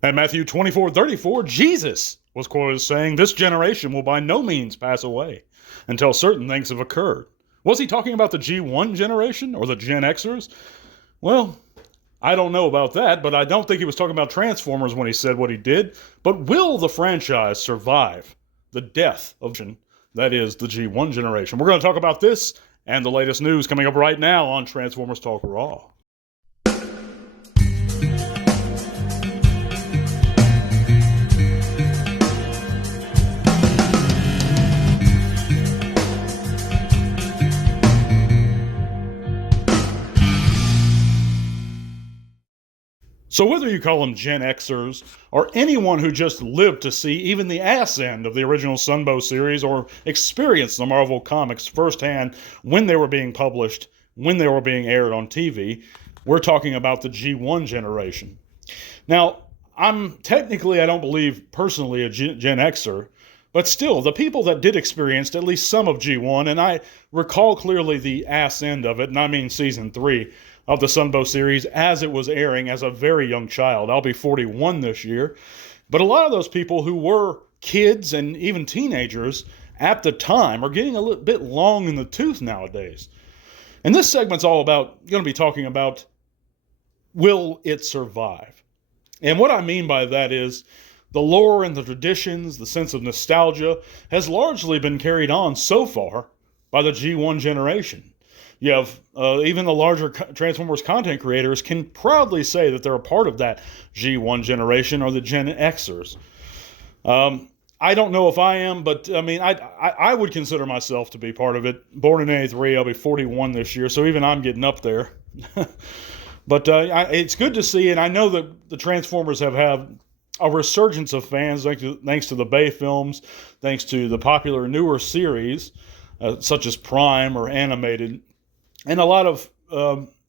At Matthew 24:34, Jesus was quoted as saying, "This generation will by no means pass away until certain things have occurred." Was he talking about the G1 generation or the Gen Xers? Well, I don't know about that, but I don't think he was talking about Transformers when he said what he did. But will the franchise survive the death of that is the G1 generation? We're going to talk about this and the latest news coming up right now on Transformers Talk Raw. So whether you call them Gen Xers or anyone who just lived to see even the ass end of the original Sunbow series or experienced the Marvel comics firsthand when they were being published, when they were being aired on TV, we're talking about the G1 generation. Now, I don't believe personally a Gen Xer, but still, the people that did experience at least some of G1, and I recall clearly the ass end of it, and I mean season 3, of the Sunbow series as it was airing as a very young child. I'll be 41 this year. But a lot of those people who were kids and even teenagers at the time are getting a little bit long in the tooth nowadays. And this segment's all about, going to be talking about, will it survive? And what I mean by that is the lore and the traditions, the sense of nostalgia has largely been carried on so far by the G1 generation. You have even the larger Transformers content creators can proudly say that they're a part of that G1 generation or the Gen Xers. I don't know if I am, but I mean, I would consider myself to be part of it. Born in 83, I'll be 41 this year, so even I'm getting up there. But it's good to see, and I know that the Transformers have had a resurgence of fans thanks to the Bay films, thanks to the popular newer series, such as Prime or Animated. And a lot of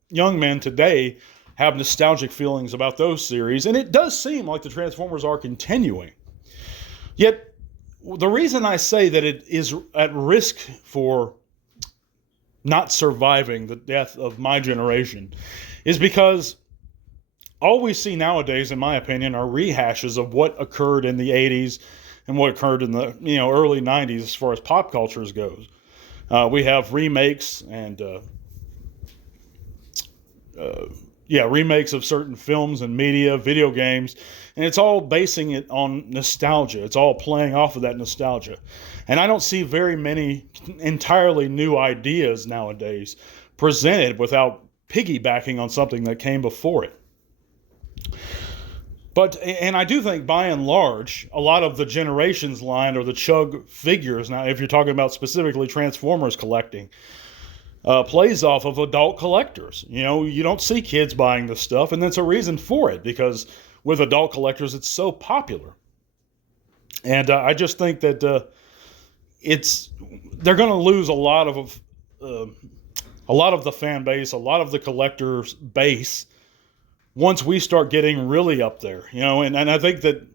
young men today have nostalgic feelings about those series, and it does seem like the Transformers are continuing. Yet, the reason I say that it is at risk for not surviving the death of my generation is because all we see nowadays, in my opinion, are rehashes of what occurred in the 80s and what occurred in the early 90s as far as pop culture goes. We have remakes and remakes of certain films and media, video games, and it's all basing it on nostalgia. It's all playing off of that nostalgia. And I don't see very many entirely new ideas nowadays presented without piggybacking on something that came before it. And I do think, by and large, a lot of the Generations line or the Chug figures, now if you're talking about specifically Transformers collecting, plays off of adult collectors. You don't see kids buying this stuff, and that's a reason for it, because with adult collectors, it's so popular. And I just think that they're going to lose a lot of the fan base, a lot of the collectors base, once we start getting really up there. And I think that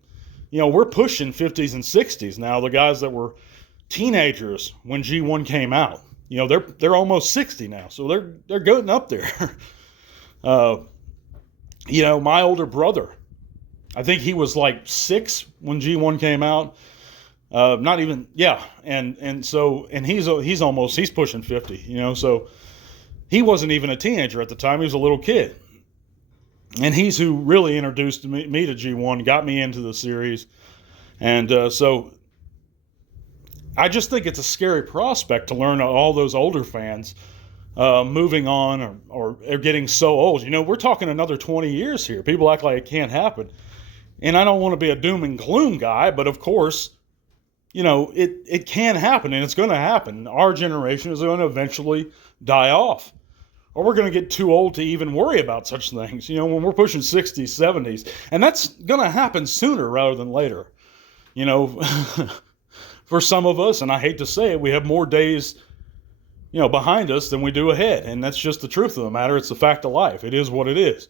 we're pushing 50s and 60s now. The guys that were teenagers when G1 came out. They're almost 60 now, so they're getting up there. My older brother, I think he was like 6 when G1 came out. Not even, yeah, and he's pushing 50. So he wasn't even a teenager at the time. He was a little kid, and he's who really introduced me to G1, got me into the series, and so. I just think it's a scary prospect to learn all those older fans moving on or getting so old. We're talking another 20 years here. People act like it can't happen. And I don't want to be a doom and gloom guy, but of course, it can happen, and it's going to happen. Our generation is going to eventually die off. Or we're going to get too old to even worry about such things, when we're pushing 60s, 70s. And that's going to happen sooner rather than later. For some of us, and I hate to say it, we have more days, behind us than we do ahead. And that's just the truth of the matter. It's the fact of life. It is what it is.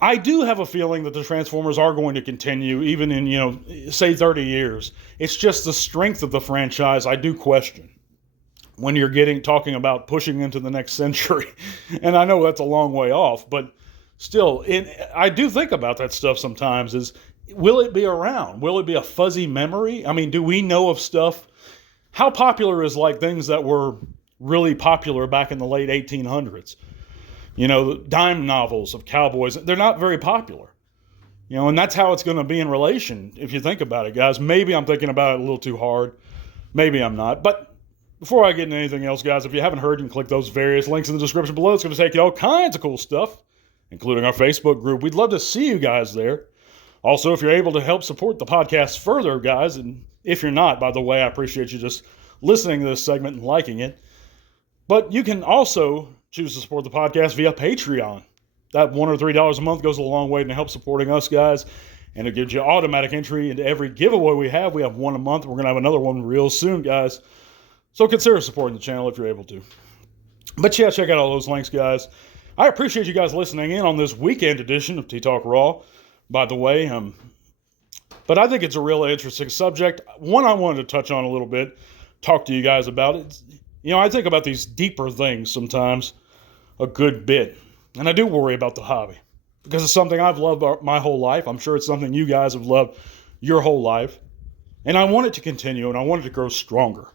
I do have a feeling that the Transformers are going to continue even in, say 30 years. It's just the strength of the franchise I do question when you're talking about pushing into the next century. And I know that's a long way off, but still, I do think about that stuff sometimes. Will it be around? Will it be a fuzzy memory? I mean, do we know of stuff? How popular is like things that were really popular back in the late 1800s? You know, dime novels of cowboys. They're not very popular. You know, and that's how it's going to be in relation, if you think about it, guys. Maybe I'm thinking about it a little too hard. Maybe I'm not. But before I get into anything else, guys, if you haven't heard, you can click those various links in the description below. It's going to take you all kinds of cool stuff, including our Facebook group. We'd love to see you guys there. Also, if you're able to help support the podcast further, guys, and if you're not, by the way, I appreciate you just listening to this segment and liking it. But you can also choose to support the podcast via Patreon. That $1 or $3 a month goes a long way to help supporting us, guys. And it gives you automatic entry into every giveaway we have. We have one a month. We're going to have another one real soon, guys. So consider supporting the channel if you're able to. But yeah, check out all those links, guys. I appreciate you guys listening in on this weekend edition of T-Talk Raw, by the way. But I think it's a really interesting subject. One I wanted to touch on a little bit, talk to you guys about it. You know, I think about these deeper things sometimes a good bit. And I do worry about the hobby because it's something I've loved my whole life. I'm sure it's something you guys have loved your whole life. And I want it to continue, and I want it to grow stronger.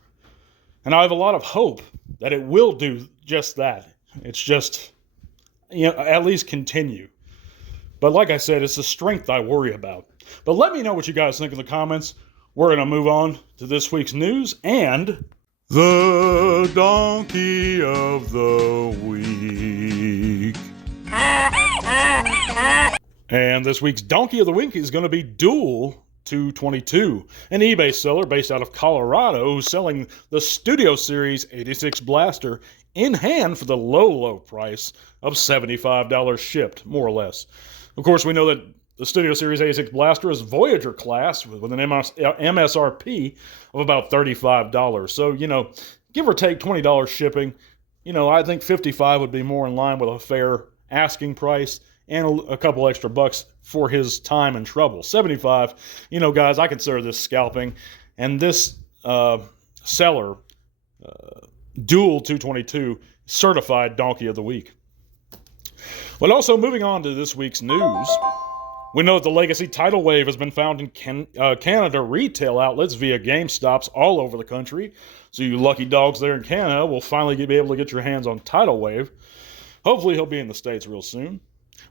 And I have a lot of hope that it will do just that. It's just, you know, at least continue. But like I said, it's the strength I worry about. But let me know what you guys think in the comments. We're going to move on to this week's news and the Donkey of the Week. And this week's Donkey of the Week is going to be Duel 222, an eBay seller based out of Colorado who's selling the Studio Series 86 blaster in hand for the low price of $75 shipped, more or less. Of course, we know that the Studio Series 86 blaster is Voyager class with an MSRP of about $35. So, you know, give or take $20 shipping. You know, I think $55 would be more in line with a fair asking price and a couple extra bucks for his time and trouble. $75, you know, guys, I consider this scalping. And this seller, Duel 222, certified Donkey of the Week. But also, moving on to this week's news, we know that the Legacy Tidal Wave has been found in Canada retail outlets via GameStops all over the country. So you lucky dogs there in Canada will finally be able to get your hands on Tidal Wave. Hopefully he'll be in the States real soon.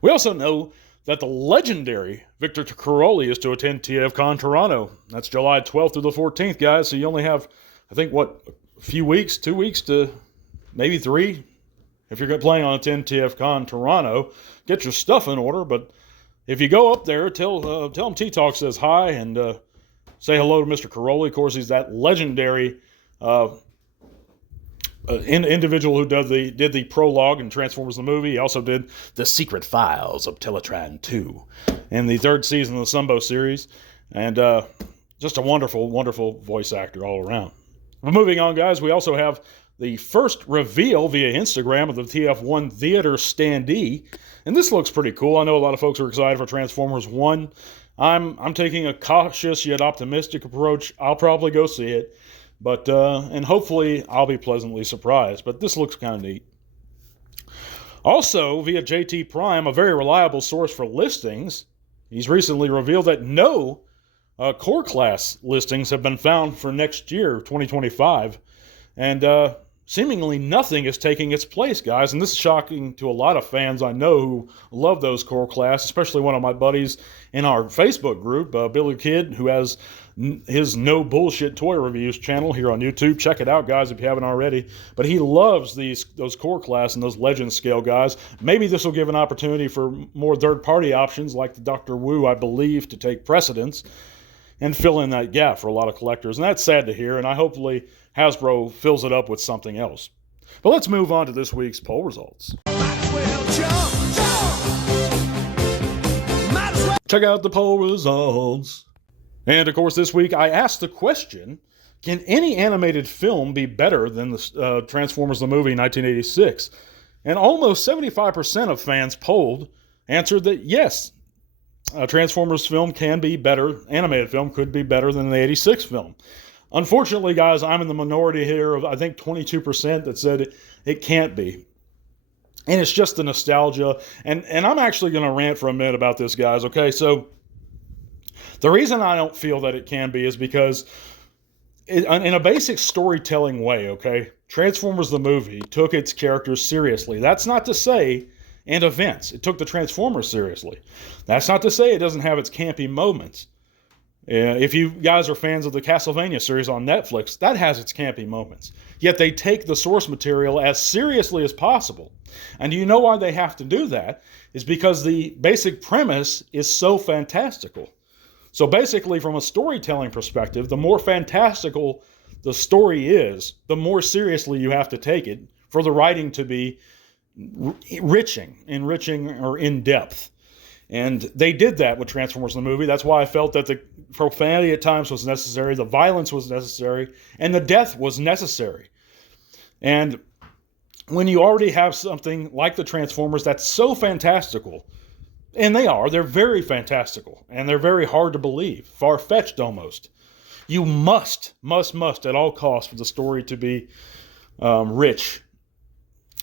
We also know that the legendary Victor Caroli is to attend TFCon Toronto. That's July 12th through the 14th, guys. So you only have, I think, what, a few weeks, 2 weeks to maybe 3. If you're planning on attending TFCon Toronto, get your stuff in order. But if you go up there, tell him T-Talk says hi and say hello to Mr. Caroli. Of course, he's that legendary individual who did the prologue in Transformers the movie. He also did The Secret Files of Teletran 2 and the 3rd season of the Sunbow series. And just a wonderful, wonderful voice actor all around. But moving on, guys, we also have the first reveal via Instagram of the TF1 Theater standee. And this looks pretty cool. I know a lot of folks are excited for Transformers 1. I'm taking a cautious yet optimistic approach. I'll probably go see it. But, and hopefully I'll be pleasantly surprised. But this looks kind of neat. Also, via JT Prime, a very reliable source for listings, he's recently revealed that no core class listings have been found for next year, 2025. And seemingly nothing is taking its place, guys. And this is shocking to a lot of fans I know who love those core class, especially one of my buddies in our Facebook group, Billy Kidd, who has his No Bullshit Toy Reviews channel here on YouTube. Check it out, guys, if you haven't already. But he loves those core class and those legend scale guys. Maybe this will give an opportunity for more third-party options like the Dr. Wu, I believe, to take precedence and fill in that gap for a lot of collectors. And that's sad to hear, and I hopefully Hasbro fills it up with something else. But let's move on to this week's poll results. Check out the poll results. And of course, this week I asked the question, can any animated film be better than the Transformers the movie 1986? And almost 75% of fans polled answered that yes, a Transformers film can be better, animated film could be better than the 86 film. Unfortunately, guys, I'm in the minority here of, I think, 22% that said it can't be. And it's just the nostalgia. And I'm actually going to rant for a minute about this, guys. Okay, so the reason I don't feel that it can be is because in a basic storytelling way, okay, Transformers the movie took its characters seriously. That's not to say, and events, it took the Transformers seriously. That's not to say it doesn't have its campy moments. If you guys are fans of the Castlevania series on Netflix, that has its campy moments. Yet they take the source material as seriously as possible. And do you know why they have to do that? It's because the basic premise is so fantastical. So basically, from a storytelling perspective, the more fantastical the story is, the more seriously you have to take it for the writing to be enriching or in-depth. And they did that with Transformers in the movie. That's why I felt that the profanity at times was necessary, the violence was necessary, and the death was necessary. And when you already have something like the Transformers that's so fantastical, and they're very fantastical, and they're very hard to believe, far-fetched almost. You must at all costs for the story to be rich,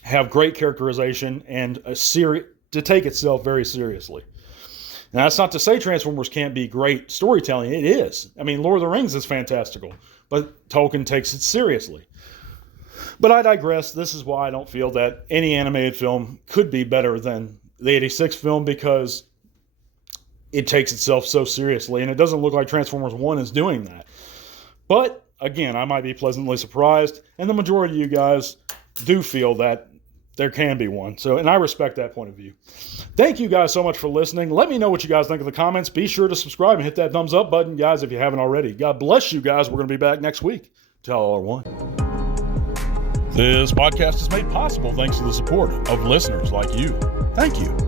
have great characterization, and to take itself very seriously. Now, that's not to say Transformers can't be great storytelling. It is. I mean, Lord of the Rings is fantastical, but Tolkien takes it seriously. But I digress. This is why I don't feel that any animated film could be better than the 86 film, because it takes itself so seriously, and it doesn't look like Transformers 1 is doing that. But, again, I might be pleasantly surprised, and the majority of you guys do feel that there can be one. So, and I respect that point of view. Thank you guys so much for listening. Let me know what you guys think in the comments. Be sure to subscribe and hit that thumbs up button, guys, if you haven't already. God bless you guys. We're going to be back next week. Tell R1. This podcast is made possible thanks to the support of listeners like you. Thank you.